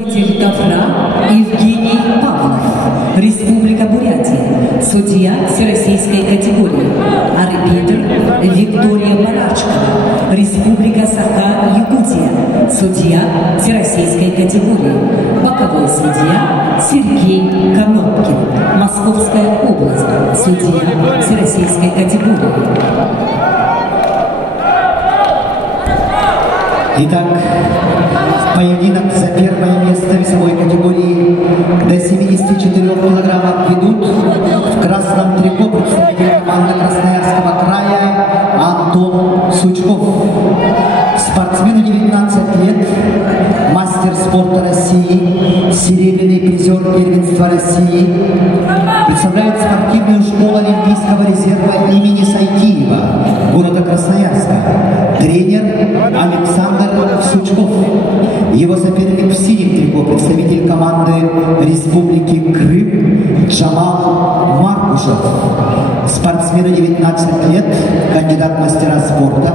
Тавра Евгений Павлов, Республика Бурятия, судья всероссийской категории, арбитр Виктория Барачкова, Республика Саха-Якутия, судья всероссийской категории, боковой судья Сергей Коноплкин, Московская область, судья всероссийской категории. Итак, поединок за первое место весовой категории до 74 килограммов ведут в красном трико представитель команды Красноярского края Антон Сучков. Спортсмену 19 лет, мастер спорта России, серебряный призер первенства России, представляет спортивную школу Олимпийского резерва имени Сайтиева, города Красноярска, тренер Александр Сучков. Его соперник в синем трико, представитель команды Республики Крым Джамал Маркушев. Спортсмену 19 лет, кандидат в мастера спорта,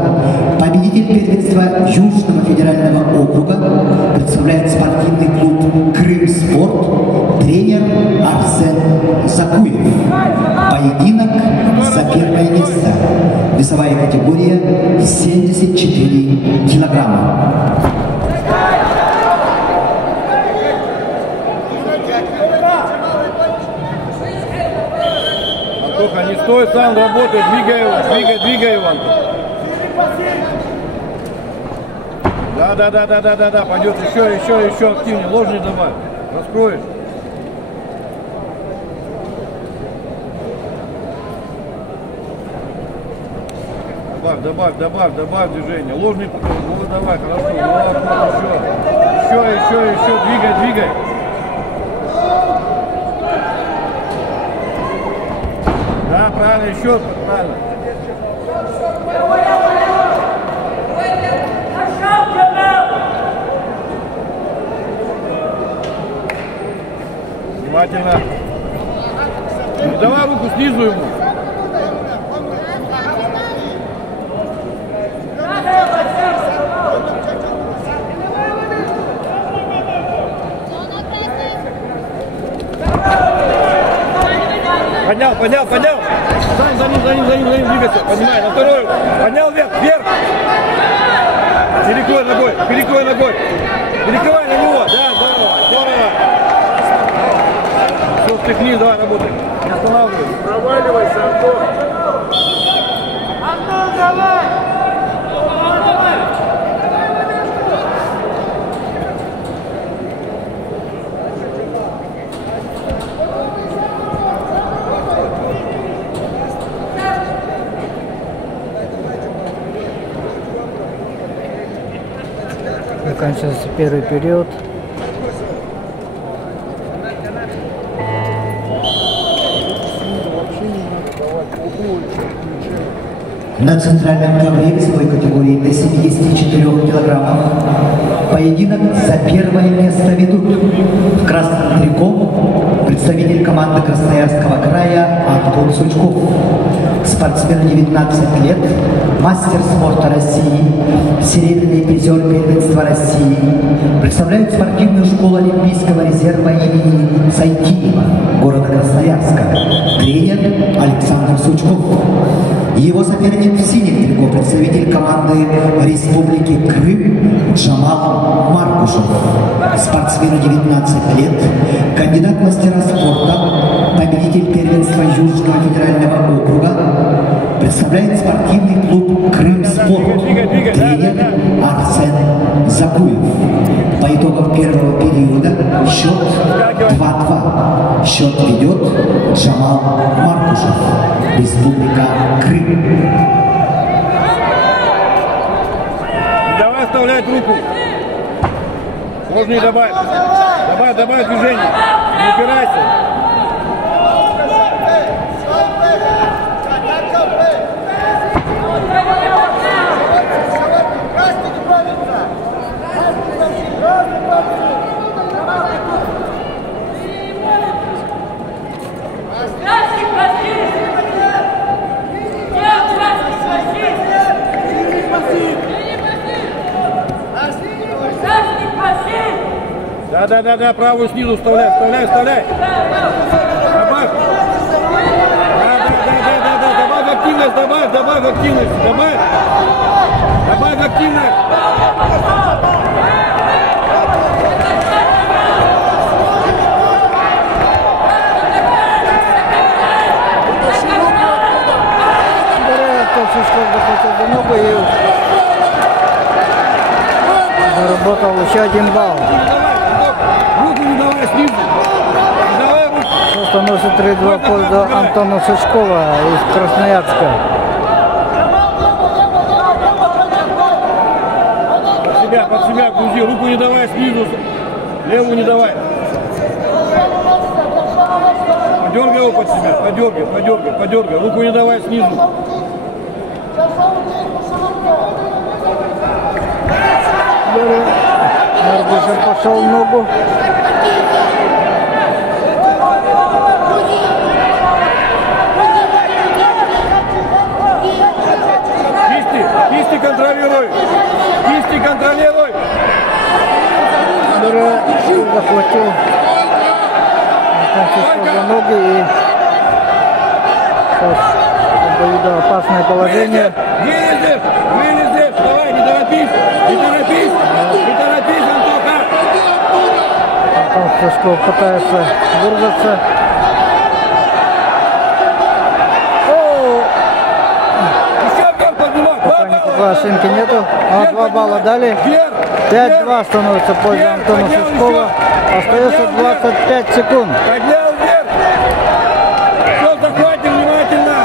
победитель первенства Южного федерального округа, представляет спортивный клуб Крым Спорт, тренер Арсен Закуев. Поединок за первое место. Весовая категория 74 килограмма. Антоха, не стой, сам работай, двигай его, Антон. Да, пойдет еще активнее, ложный добавь, раскроешь. Добавь движение, ложный, вот давай, хорошо, вот, еще, двигай. Да, правильно, еще, правильно. Внимательно. Ну, давай руку снизу ему. Поднял. За ним двигайся. Поднимай, на вторую. Поднял вверх. Перекрой ногой. Перекрывай на него. Да, здорово. Все, впихни, давай, работай. Не останавливай. Проваливайся, Антон. Антон, давай. Заканчивается первый период. На центральном ковре весовой категории до 74 килограммов поединок за первое место ведут в красном трико представитель команды Красноярского края Антон Сучков. Спортсмену 19 лет, мастер спорта России, серебряный призер первенства России, представляет спортивную школу Олимпийского резерва имени Сайтиева, города Красноярска, тренер Александр Сучков. Его соперник в синем трико, представитель команды Республики Крым Джамал Маркушев. Спортсмену 19 лет, кандидат в мастера спорта, победитель первенства Южного федерального округа, представляет спортивный клуб Крым Спорт, тренер Арсен Закуев. По итогам первого периода счет 2-2. Счет ведет Джамал Маркушев, Республика Крым. Давай оставлять руку. Сложнее добавь. Добавь движение. Не упирайся. Да, правую снизу вставляй. Добавь. Да, добавь активность, добавь активность. Ногу и заработал еще 1 балл. Руку не давай снизу. Давай руку. Становится 3-2 в пользу Антона Сучкова из Красноярска. Под себя грузи. Руку не давай снизу. Левую не давай. Подергай его под себя. Подергай. Руку не давай снизу. Маргушин пошел в ногу. Кисти контролируй. Захватил за ноги и сейчас опасное положение. Вылезешь, давай, не торопись, Антоха. Антон Сучков пытается вырваться. Пока никакой ошибки нету. 2 балла дали. 5-2 становится в пользу Антона Сучкова. Остается 25 секунд. Поднял вверх. Все, захватим внимательно.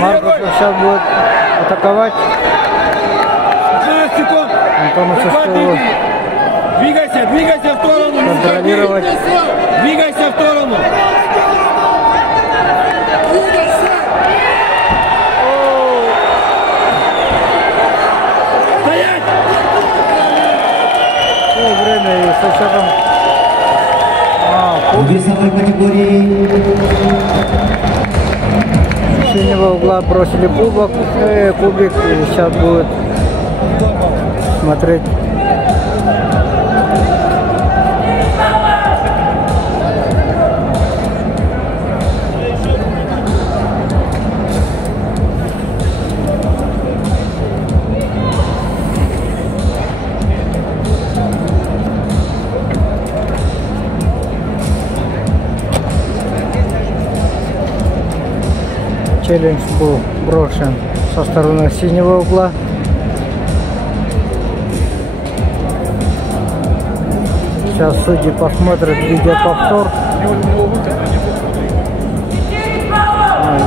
Маркус сейчас будет атаковать. 15 секунд. Антону Сучкову Двигайся в сторону. контролировать. Двигайся в сторону. Время и со счетом В весовой категории синего угла бросили кубик, и сейчас будет смотреть. Челлендж был брошен со стороны синего угла. Сейчас судьи посмотрят видеоповтор.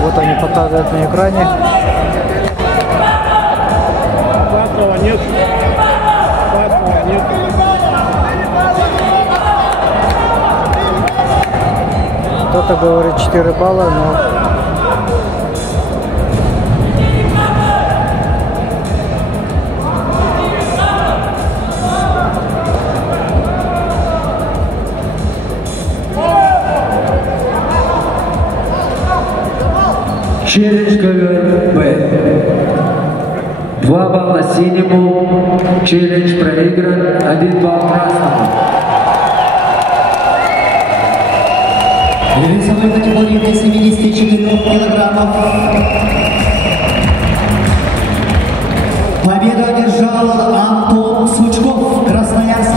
Вот они показывают на экране. Красного нет. Кто-то говорит 4 балла, но челлендж КВН Б. 2 балла синему, челлендж проигран, 1 балл красному. в весовой категории до 74 килограммов победу одержал Антон Сучков, Красноярск.